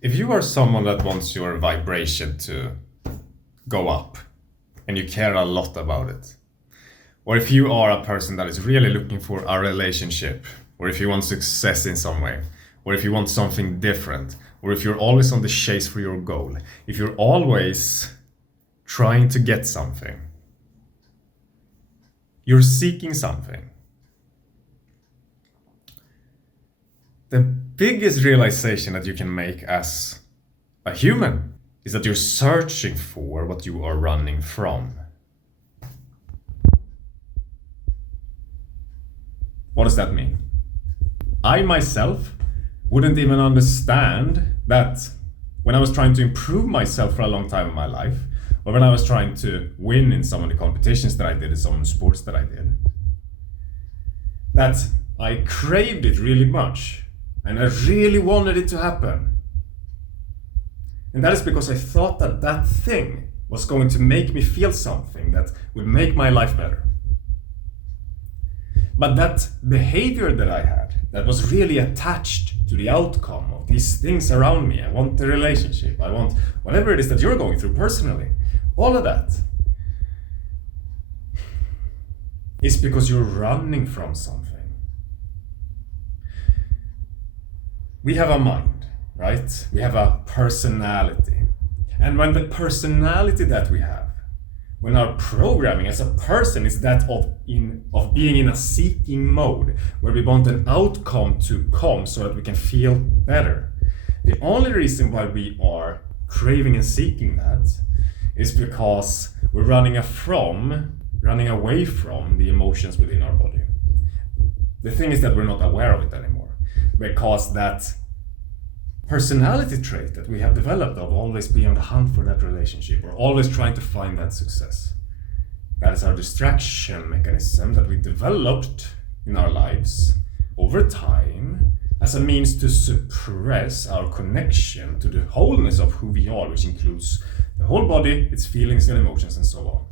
If you are someone that wants your vibration to go up and you care a lot about it, or if you are a person that is really looking for a relationship, or if you want success in some way, or if you want something different, or if you're always on the chase for your goal, if you're always trying to get something, you're seeking something. The biggest realization that you can make as a human is that you're searching for what you are running from. What does that mean? I myself wouldn't even understand that when I was trying to improve myself for a long time in my life, or when I was trying to win in some of the competitions that I did, in some of the sports that I did, that I craved it really much. And I really wanted it to happen. And that is because I thought that that thing was going to make me feel something that would make my life better. But that behavior that I had, that was really attached to the outcome of these things around me, I want the relationship, I want whatever it is that you're going through personally, all of that is because you're running from something. We have a mind, right? We have a personality. And when the personality that we have, when our programming as a person is that of being in a seeking mode, where we want an outcome to come so that we can feel better. The only reason why we are craving and seeking that is because we're running away from the emotions within our body. The thing is that we're not aware of it anymore. Because that personality trait that we have developed of always being on the hunt for that relationship, or always trying to find that success, that is our distraction mechanism that we developed in our lives over time as a means to suppress our connection to the wholeness of who we are, which includes the whole body, its feelings and emotions, and so on.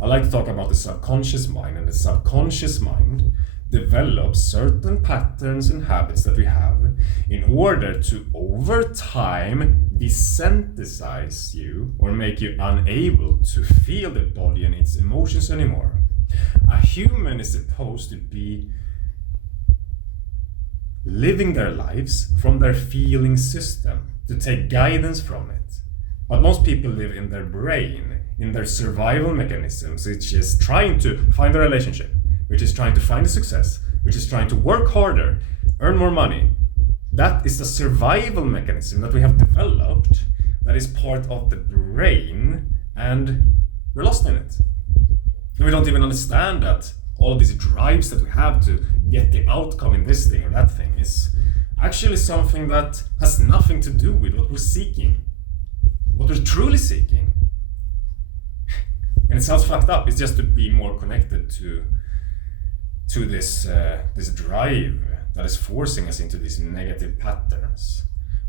I like to talk about the subconscious mind, and the subconscious mind develop certain patterns and habits that we have in order to, over time, desensitize you or make you unable to feel the body and its emotions anymore. A human is supposed to be living their lives from their feeling system, to take guidance from it. But most people live in their brain, in their survival mechanisms, which is trying to find a relationship, which is trying to find a success, which is trying to work harder, earn more money. That is the survival mechanism that we have developed that is part of the brain, and we're lost in it. And we don't even understand that all of these drives that we have to get the outcome in this thing or that thing is actually something that has nothing to do with what we're seeking, what we're truly seeking. And it sounds fucked up. It's just to be more connected to this drive that is forcing us into these negative patterns.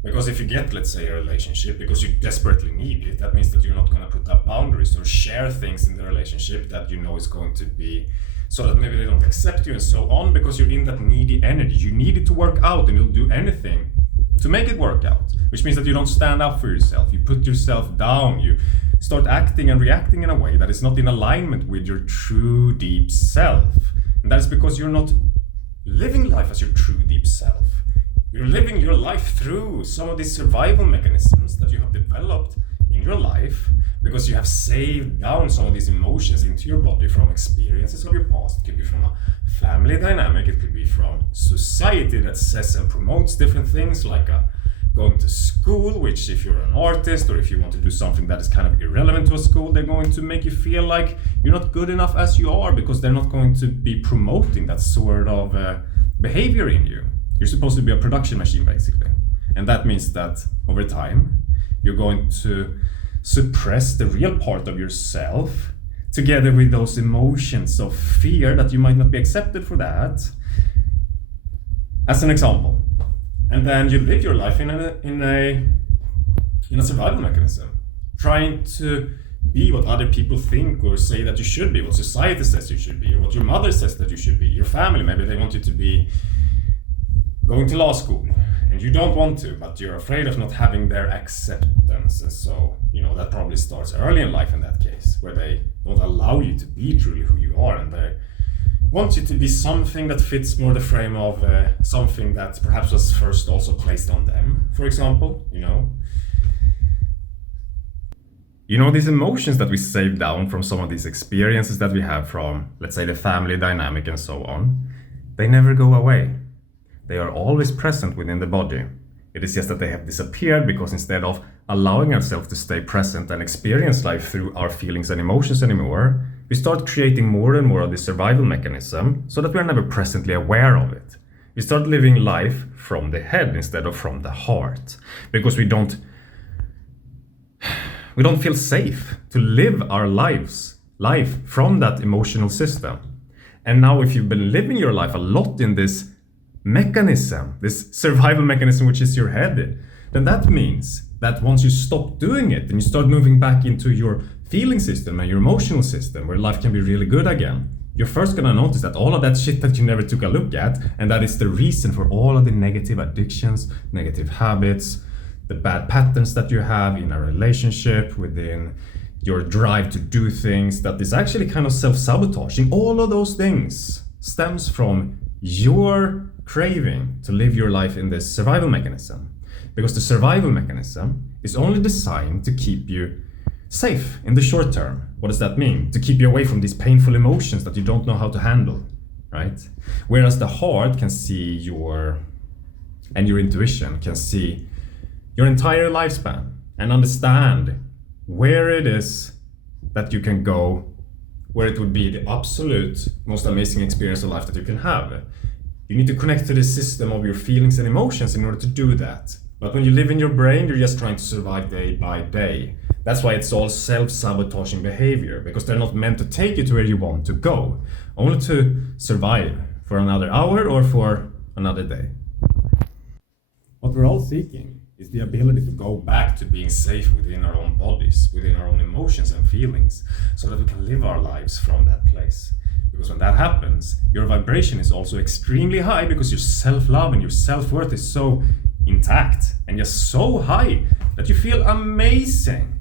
Because if you get, let's say, a relationship because you desperately need it, that means that you're not going to put up boundaries or share things in the relationship that you know is going to be so that maybe they don't accept you and so on, because you're in that needy energy. You need it to work out, and you'll do anything to make it work out, which means that you don't stand up for yourself. You put yourself down. You start acting and reacting in a way that is not in alignment with your true deep self. And that is because you're not living life as your true deep self. You're living your life through some of these survival mechanisms that you have developed in your life because you have saved down some of these emotions into your body from experiences of your past. It could be from a family dynamic, it could be from society that says and promotes different things like going to school, which if you're an artist or if you want to do something that is kind of irrelevant to a school, they're going to make you feel like you're not good enough as you are because they're not going to be promoting that sort of behavior in you. You're supposed to be a production machine, basically. And that means that over time, you're going to suppress the real part of yourself together with those emotions of fear that you might not be accepted for that, as an example. And then you live your life in a survival mechanism, trying to be what other people think or say that you should be, what society says you should be, or what your mother says that you should be, your family. Maybe they want you to be going to law school, and And you don't want to, but you're afraid of not having their acceptance. And so, that probably starts early in life in that case, where they don't allow you to be truly who you are, and they want you to be something that fits more the frame of something that perhaps was first also placed on them, for example, these emotions that we save down from some of these experiences that we have from, let's say, the family dynamic and so on, they never go away. They are always present within the body. It is just that they have disappeared because instead of allowing ourselves to stay present and experience life through our feelings and emotions anymore, we start creating more and more of this survival mechanism so that we are never presently aware of it. We start living life from the head instead of from the heart, because we don't feel safe to live our life from that emotional system. And now if you've been living your life a lot in this mechanism, this survival mechanism, which is your head, then that means that once you stop doing it and you start moving back into your feeling system and your emotional system, where life can be really good again, you're first gonna notice that all of that shit that you never took a look at, and that is the reason for all of the negative addictions, negative habits, the bad patterns that you have in a relationship, within your drive to do things that is actually kind of self-sabotaging. All of those things stems from your craving to live your life in this survival mechanism. Because the survival mechanism is only designed to keep you safe in the short term. What does that mean? To keep you away from these painful emotions that you don't know how to handle, right? Whereas the heart can see and your intuition can see your entire lifespan and understand where it is that you can go, where it would be the absolute most amazing experience of life that you can have. You need to connect to the system of your feelings and emotions in order to do that. But when you live in your brain, you're just trying to survive day by day. That's why it's all self-sabotaging behavior, because they're not meant to take you to where you want to go, only to survive for another hour or for another day. What we're all seeking is the ability to go back to being safe within our own bodies, within our own emotions and feelings, so that we can live our lives from that place. Because when that happens, your vibration is also extremely high, because your self-love and your self-worth is so intact and just so high that you feel amazing.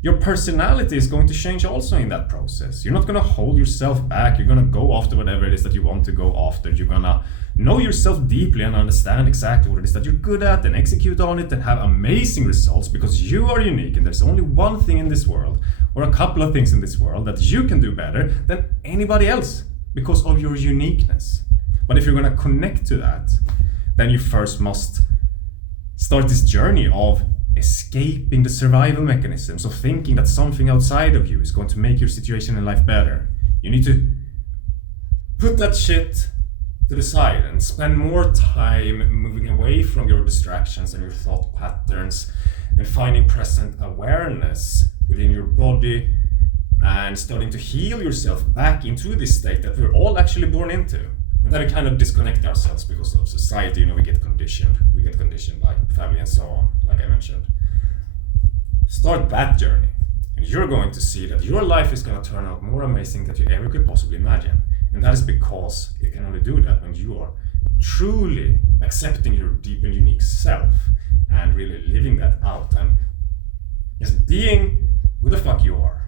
Your personality is going to change also in that process. You're not going to hold yourself back. You're going to go after whatever it is that you want to go after. You're going to know yourself deeply and understand exactly what it is that you're good at and execute on it and have amazing results, because you are unique and there's only one thing in this world, or a couple of things in this world, that you can do better than anybody else because of your uniqueness. But if you're going to connect to that, then you first must start this journey of escaping the survival mechanisms, of thinking that something outside of you is going to make your situation in life better. You need to put that shit to the side and spend more time moving away from your distractions and your thought patterns and finding present awareness within your body and starting to heal yourself back into this state that we're all actually born into. And then we kind of disconnect ourselves because of society, we get conditioned by family and so on, like I mentioned. Start that journey, and you're going to see that your life is going to turn out more amazing than you ever could possibly imagine. And that is because you can only do that when you are truly accepting your deep and unique self and really living that out and just being who the fuck you are.